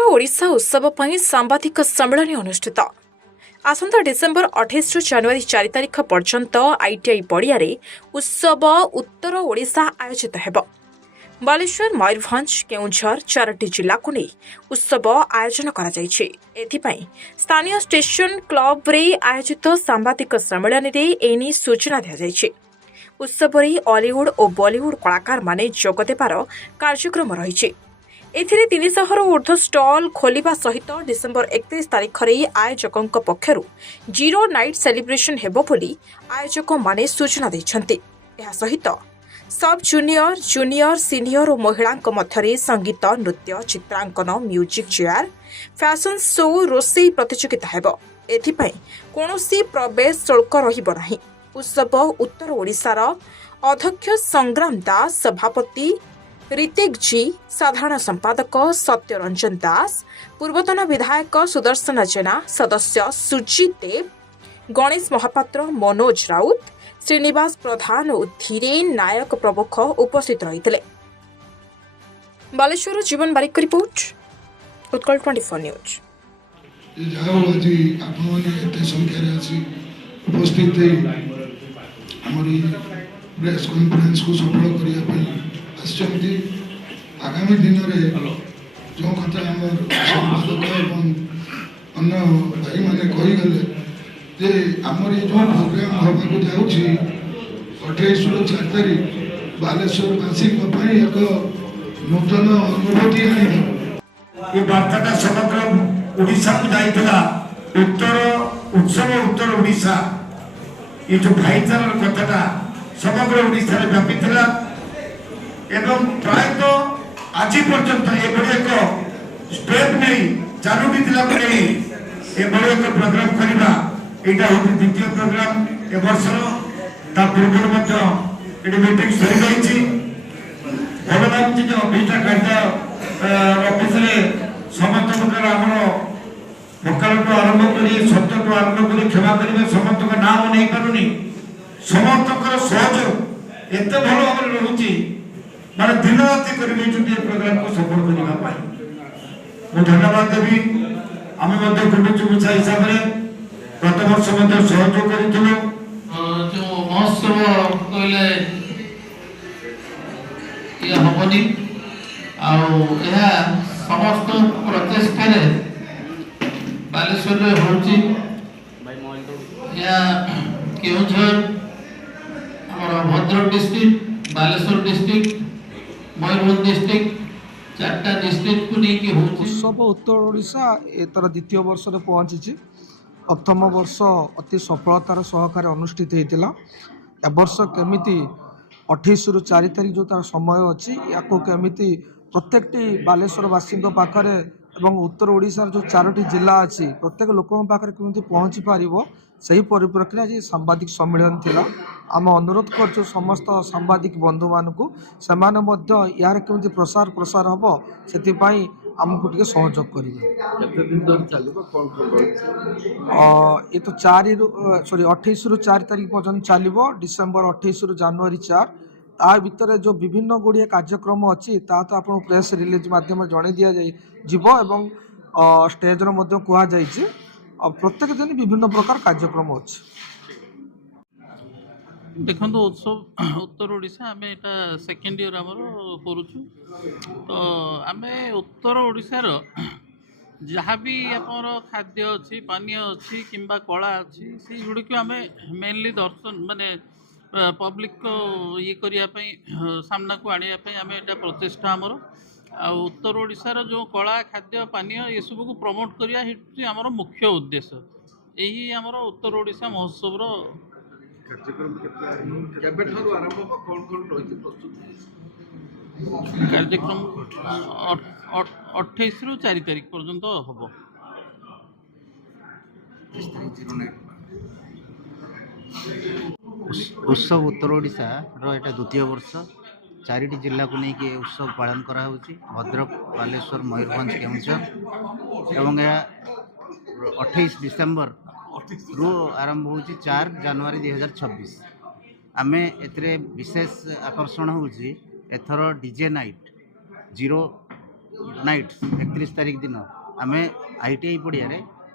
उत्तर ओडिशा उत्सव पर सांबादिक सम्मेलन अनुष्ठित आसंता डिसेम्बर 28 रु जनवरी 4 तारिख पर्यंत आईटीआई पड़िया उत्सव उत्तर ओडिशा आयोजित हेब। बालेश्वर मयूरभंज केउझर 4टी जिला को नहीं उत्सव आयोजन करा जायछि। एथिपाई स्थानीय स्टेशन क्लब रे आयोजित सांबादिक सम्मेलन रे एनी सूचना दिया जायछि। उत्सव रे हॉलीवुड और बॉलीवुड कलाकार माने जोग देबार कार्यक्रम रहिछि। एथिरे 300 रु ऊर्ध्व स्टल खोलिबा सहित डिसेम्बर 31 तारिख रे आयोजकंक पक्षरु जीरो नाइट सेलिब्रेशन हेबो बोली आयोजक माने सूचना दैछन्ति। एहा सहित सब जूनियर जूनियर सीनियर और महिलांक मध्यरे संगीत नृत्य चित्रांकन म्यूजिक चेयर फैशन शो रोसई प्रतियोगिता हेबो। एथिपई कोनोसी प्रवेश शुल्क रहिबो नाही। उत्सव उत्तर ओडिशार अध्यक्ष संग्राम दास सभापति ऋतिक जी साधारण संपादक सत्यरंजन दास पूर्वतन विधायक सुदर्शन जेना सदस्य सुजीत देव गणेश महापात्र मनोज राउत श्रीनिवास प्रधान और धीरेन नायक प्रमुख उपस्थित रही। Baleshwar Jiban Barik report Utkal 24 news. Press conference को सफल करने आगामी दिन में जो कथा संपादक एवं अन्य भाई मैंने कहीगले जे आमर ये जो प्रोग्राम होगा जाऊँगी 28 रु 4 तारिख बालेश्वरवासी एक नूतन अनुभूति ये वार्ता समग्र ओडिशा को जाइला। उत्तर उत्सव उत्तर ओडिशा ये जो भाईचारार कथा समग्र ओडिशा व्यापी था एवं प्रायतः आज पर्यंत एभली एक स्टेप नहीं चारोटी जिला को नहीं एभली एक प्रोग्राम करवा यहाँ हूँ द्वितीय प्रोग्राम ए वर्ष पूर्व मीटिंग सरी जाइए। भल लगुच जो 20टा कार्य ऑफिस समस्त प्रकार आम भोकाल आरंभ कर शब्द आरंभ कर क्षमा करेंगे समस्त ना नहीं पारुनी समस्त सहयोग एत भल भाव रोचे माने दिन राति कर प्रोग्राम को सफल करने मुझे धन्यवाद देवी। आम कुटुंबा हिसाब से गत वर्ष सहयोग कर जो महोत्सव कहले ये हमनी समस्त प्रचेषा बालेश्वर होउची Keonjhar Bhadrak district Baleshwar district Mayurbhanj district 4टा डिस्ट्रिक्ट को लेके होउची। उत्सव उत्तर ओडिशा एतर द्वितीय वर्ष रे पहुंची। प्रथम वर्ष अति सफलतार सहकार अनुष्ठित होता। ए वर्ष केमिति 28 रु 4 तारिख जो तार समय अच्छी या केमिति प्रत्येकटी बालेश्वरवासी पाखरे एवं उत्तर ओडिशार जो 4टी जिला अच्छी प्रत्येक लोकों पाखरे केमिति पहुँची पारिबो सही परिप्रेक्षी आज सांबादिक सम्मेलन थिला। आम अनुरोध कर समस्त सांबादिक बंधु मानक से यार केमिति प्रसार प्रसार हम से आमको टे सहयोग करेंगे। ये तो 28 रु 4 तारिख पर्यटन चलो डिसेम्बर 28 रु जनवरी 4 ता भितर जो विभिन्न गुड़िया कार्यक्रम अच्छी ता तो आप प्रेस रिलीज माध्यम जन दि जाव स्टेज कह जाइए प्रत्येक दिन विभिन्न प्रकार कार्यक्रम अच्छी। देखो उत्सव उत्तर ओडिशा आम यहाँ सेकेंड इयर आमर करुचु तो आम उत्तर ओडिशार जहाँ भी आमर खाद्य अच्छी पानीय अच्छी किंबा कला अच्छी से गुड़ी को आम मेनली दर्शन माने पब्लिक को ये करने सामना को आने आम यहाँ प्रचेषा आमर आ उत्तर ओडिशार जो कला खाद्य पानीय ये सब को प्रमोट करवा आमर मुख्य उद्देश्य यही आमर उत्तर ओडिशा महोत्सव कार्यक्रम 28 रु 4 तारिख पर्यंत हम। उत्सव उत्तर ओडिशा रो द्वितीय वर्ष 4टी जिला को लेकिन उत्सव पालन करा होची। भद्रक बालेश्वर मयूरभंज केउझर एवं 28 डिसेम्बर रु आरंभ होची 4 जनवरी 2026। आम ए विशेष आकर्षण होची एथर डीजे नाइट जीरो नाइट्स 31 तारीख दिन आम ITI पड़िया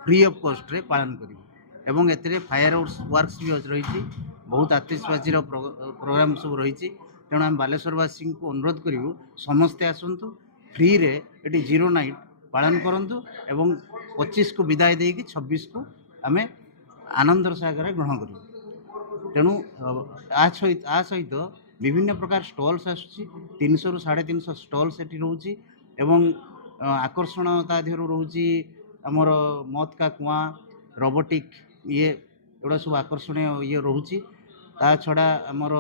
फ्री ऑफ कॉस्ट रे पालन करूँ एवं ए फायर वर्क्स भी रही बहुत आतिशबाजी प्रोग्राम सब रही तेणु आम बालेश्वरवासी को अनुरोध करूँ समस्ते आसतु फ्री रे ये जीरो नाइट पालन करूँ एवं 25 को विदाय देकी 26 को आम आनंदर सागर ग्रहण करूँ तेणु आ सहित विभिन्न प्रकार स्टॉल्स आसुची 300 रु 350 स्टॉल सेठी रोची एवं आकर्षण ता देहर रोची आमर मौत का कुआं रोबोटिक ये एगुड़ा सब आकर्षणीय ये रोची ता छड़ा आमर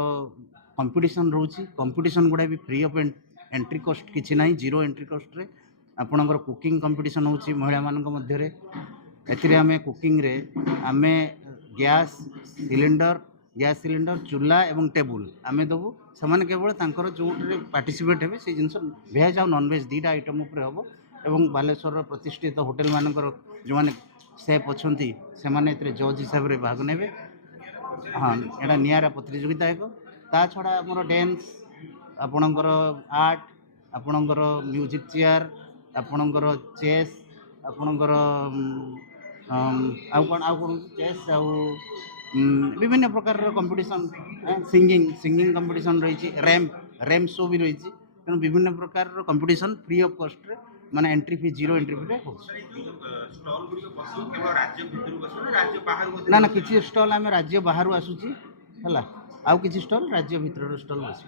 कंपटीशन रोची कंपटीशन गुड़ा भी फ्री ऑफ एंट्री कॉस्ट किछि नाही जीरो एंट्री कॉस्ट रे आपणकर कुकिंग कंपटीशन होची महिला मानक मध्य रे एथिरे आमे कुकिंग रे आमे गैस सिलिंडर चूल्हा एवं टेबुल आमे देबू से केवल तांकर जो पार्टिसिपेट हेबे से जिनस भेज आ नॉन वेज दुईटा आइटम उपर हम एवं बालेश्वर प्रतिष्ठित होटेल मानकर जो माने सेफ अच्छी से माने जज हिसाब से भाग ने हाँ यहाँ निरा प्रतियोगिता एक ता छड़ा आमर डांस आपणकर आर्ट आपणकर म्यूजिक चेयर आपणकर चेस आपणकर आउ चेस आउ विभिन्न प्रकार कंपटीशन सिंगिंग कंपटीशन रही रैम्प शो भी रही तेणु विभिन्न प्रकार कंपटीशन फ्री ऑफ कॉस्ट रे माने entry fee zero entry fee ना किसी स्टॉल आम राज्य बाहर आसूची है आउ किसी स्टॉल राज्य भितर स्टॉल बस